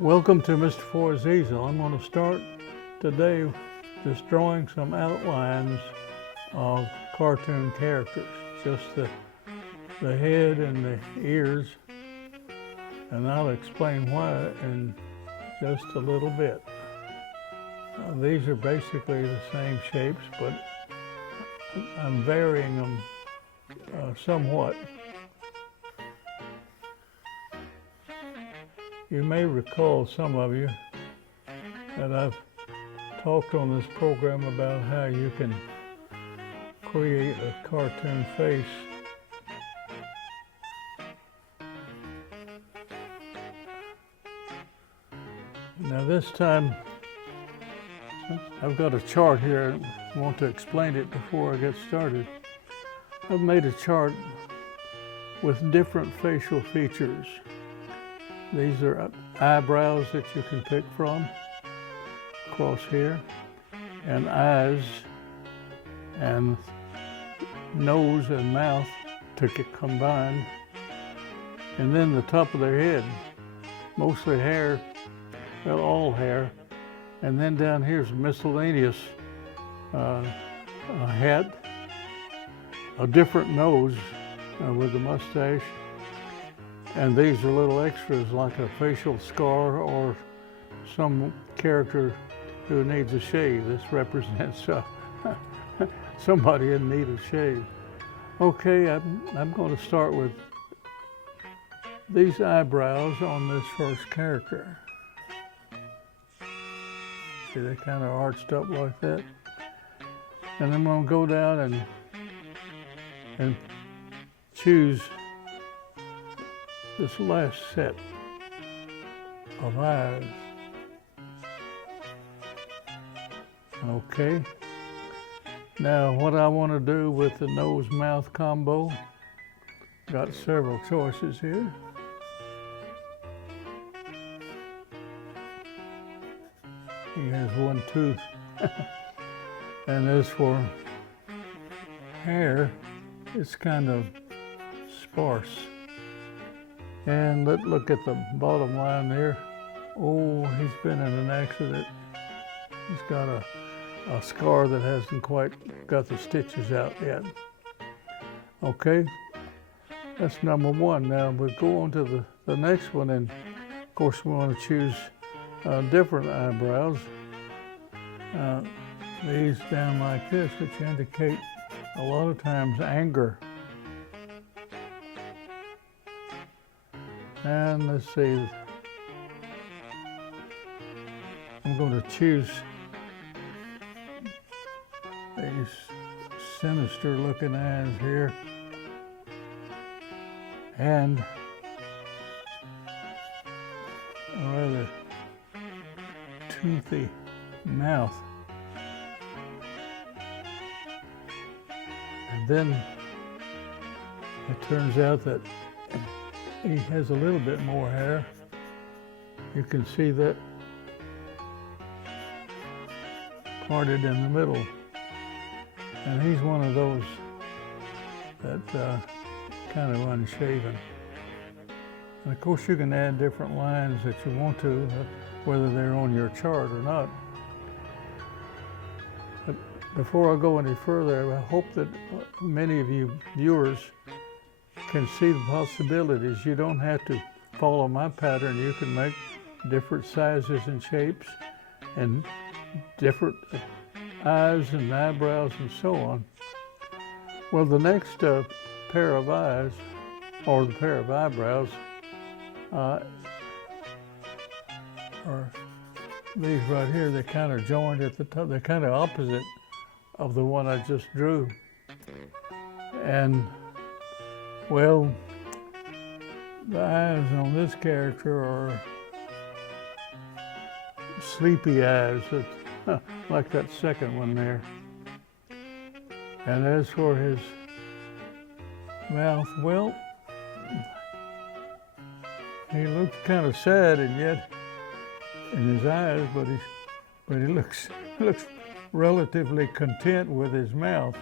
Welcome to Mr. Ford's Easel. I'm going to start today just drawing some outlines of cartoon characters, just the head and the ears, and I'll explain why in just a little bit. These are basically the same shapes, but I'm varying them somewhat. You may recall, some of you, that I've talked on this program about how you can create a cartoon face. Now this time, I've got a chart here. I want to explain it before I get started. I've made a chart with different facial features. These are eyebrows that you can pick from across here, and eyes and nose and mouth to get combined, and then the top of their head, mostly hair, well, all hair, and then down here's miscellaneous, a hat, a different nose with a mustache, and these are little extras like a facial scar or some character who needs a shave. This represents somebody in need of shave. Okay, I'm going to start with these eyebrows on this first character. See, they're kind of arched up like that. And I'm going to go down and choose this last set of eyes. Okay. Now what I want to do with the nose-mouth combo, got several choices here. He has one tooth. And as for hair, it's kind of sparse. And let's look at the bottom line there. Oh, he's been in an accident. He's got a scar that hasn't quite got the stitches out yet. Okay, that's number one. Now we go on to the next one, and of course we want to choose different eyebrows. These down like this, which indicate a lot of times anger. And let's see, I'm going to choose these sinister looking eyes here, and a rather toothy mouth. And then it turns out that he has a little bit more hair. You can see that parted in the middle. And he's one of those that kind of unshaven. And of course you can add different lines that you want to, whether they're on your chart or not. But before I go any further, I hope that many of you viewers can see the possibilities. You don't have to follow my pattern. You can make different sizes and shapes and different eyes and eyebrows and so on. Well, the next pair of eyes, or the pair of eyebrows, are these right here. They're kind of joined at the top. They're kind of opposite of the one I just drew. And well, the eyes on this character are sleepy eyes, like that second one there. And as for his mouth, well, he looks kind of sad, and yet in his eyes, but he looks relatively content with his mouth.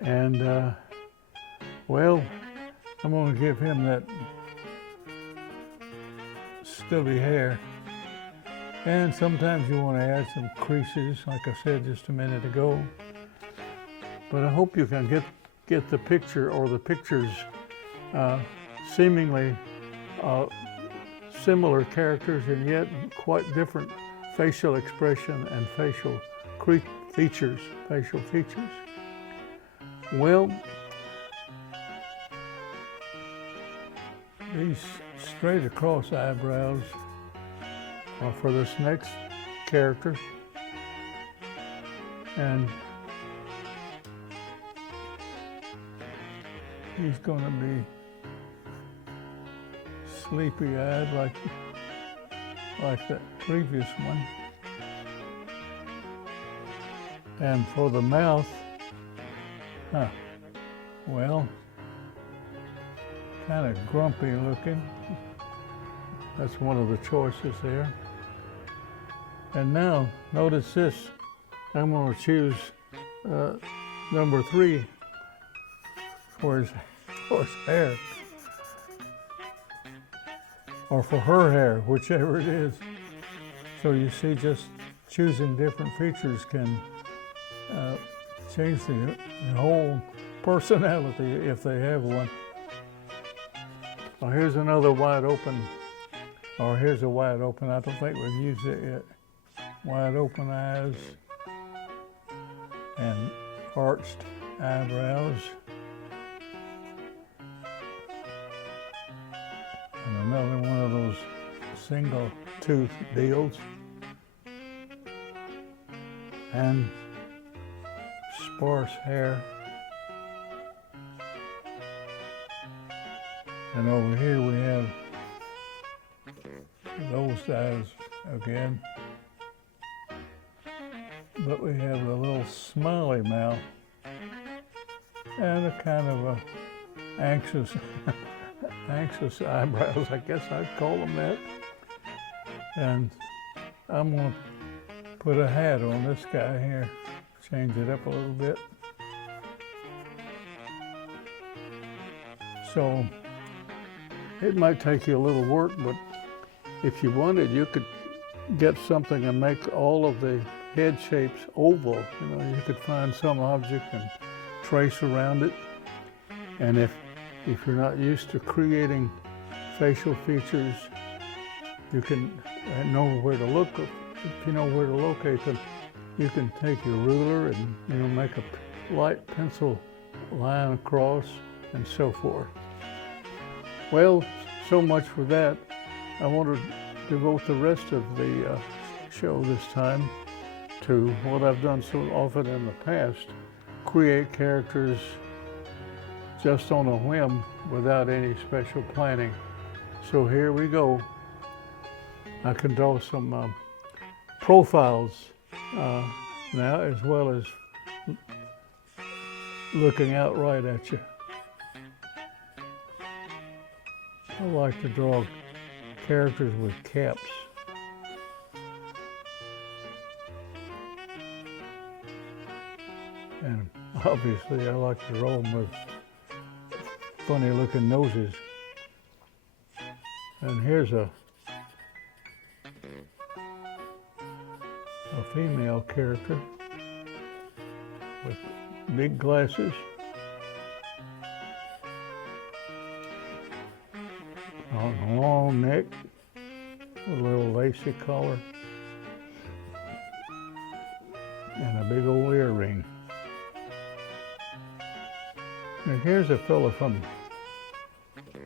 And well, I'm going to give him that stubby hair. And sometimes you want to add some creases, like I said just a minute ago. But I hope you can get the picture, or the pictures, seemingly similar characters and yet quite different facial expression and facial features. Well, these straight across eyebrows are for this next character, and he's going to be sleepy-eyed like that previous one. And for the mouth, well, kind of grumpy looking. That's one of the choices there. And now, notice this. I'm going to choose number 3 for his hair. Or for her hair, whichever it is. So you see, just choosing different features can change the whole personality if they have one. Well, here's another wide open, or here's a wide open. I don't think we've used it yet. Wide open eyes and arched eyebrows. And another one of those single tooth deals. And sparse hair. And over here we have those guys again. But we have a little smiley mouth and a kind of a anxious eyebrows, I guess I'd call them that. And I'm going to put a hat on this guy here, change it up a little bit. So it might take you a little work, but if you wanted, you could get something and make all of the head shapes oval. You know, you could find some object and trace around it. And if you're not used to creating facial features, you can know where to look. If you know where to locate them, you can take your ruler and make a light pencil line across and so forth. Well, so much for that. I want to devote the rest of the show this time to what I've done so often in the past, create characters just on a whim without any special planning. So here we go. I can draw some profiles now, as well as looking out right at you. I like to draw characters with caps. And obviously I like to draw them with funny looking noses. And here's a female character with big glasses. A long neck, a little lacy collar, and a big old earring. Now here's a fella from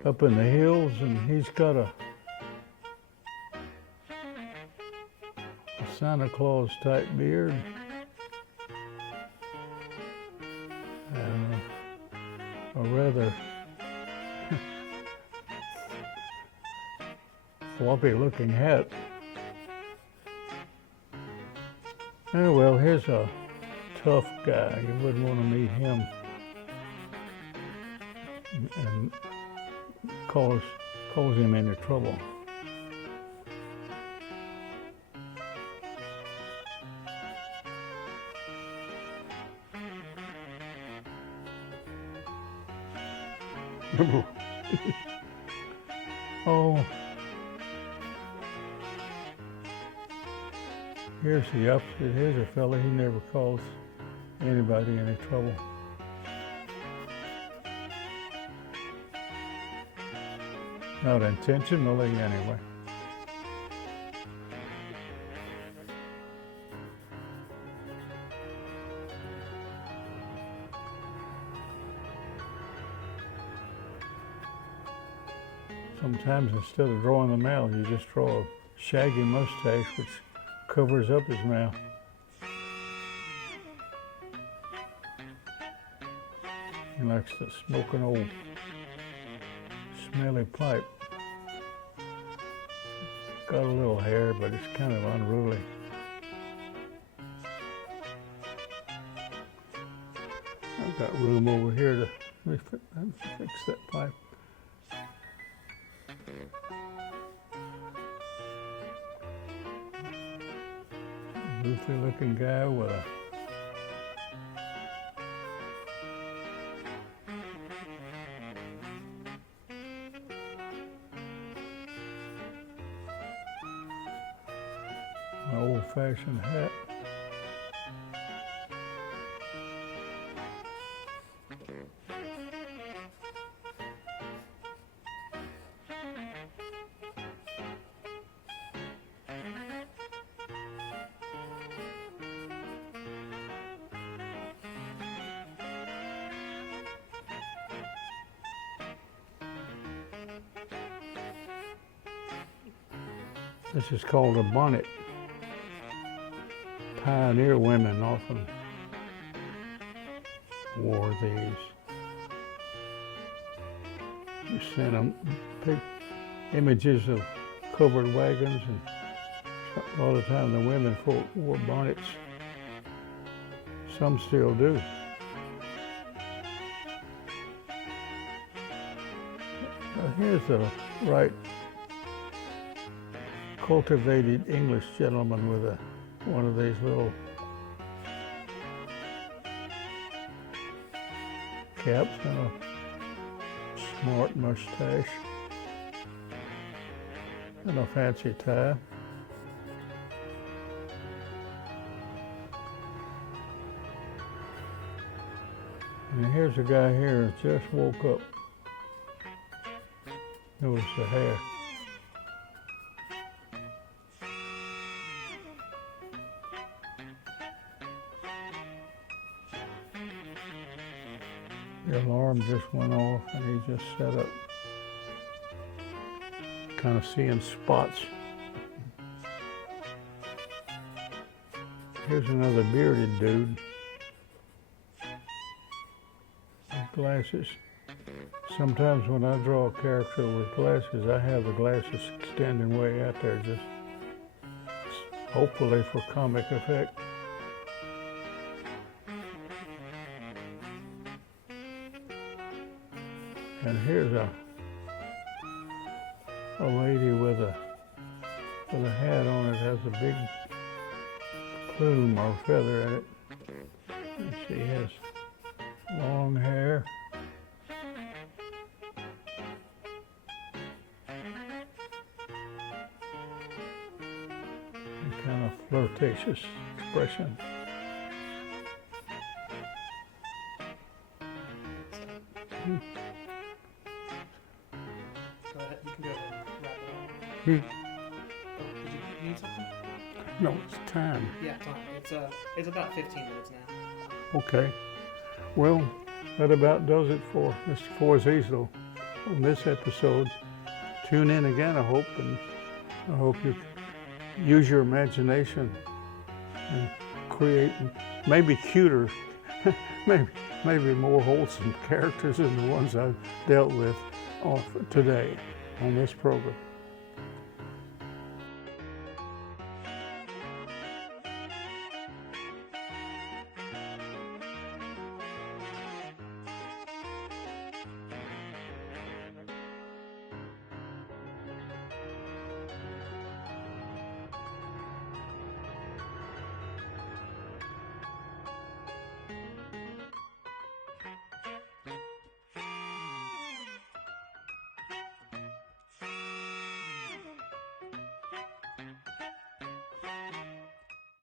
up in the hills, and he's got a Santa Claus type beard and a rather floppy looking hat. Oh well, here's a tough guy. You wouldn't want to meet him and cause him any trouble. Oh, Here's the opposite. Here's a fella, he never calls anybody any trouble. Not intentionally, anyway. Sometimes instead of drawing the mouth, you just draw a shaggy mustache which covers up his mouth. He likes to smoke an old smelly pipe. Got a little hair, but it's kind of unruly. I've got room over here to fix that pipe. Goofy looking guy with a old-fashioned hat. This is called a bonnet. Pioneer women often wore these. You sent them images of covered wagons, and a lot of the time the women folk wore bonnets. Some still do. Now here's the right cultivated English gentleman with one of these little caps and a smart mustache and a fancy tie. And here's a guy here who just woke up. Notice the hair. The alarm just went off and he just sat up, kind of seeing spots. Here's another bearded dude with glasses. Sometimes when I draw a character with glasses, I have the glasses extending way out there, just hopefully for comic effect. And here's a lady with a hat on it, has a big plume or feather in it. And she has long hair. And kind of flirtatious expression. Oh, did you need something? No, it's time. Yeah, time. It's about 15 minutes now. Okay. Well, that about does it for Mr. Foy's Easel on this episode. Tune in again, I hope, and I hope you use your imagination and create maybe cuter, maybe more wholesome characters than the ones I've dealt with today on this program.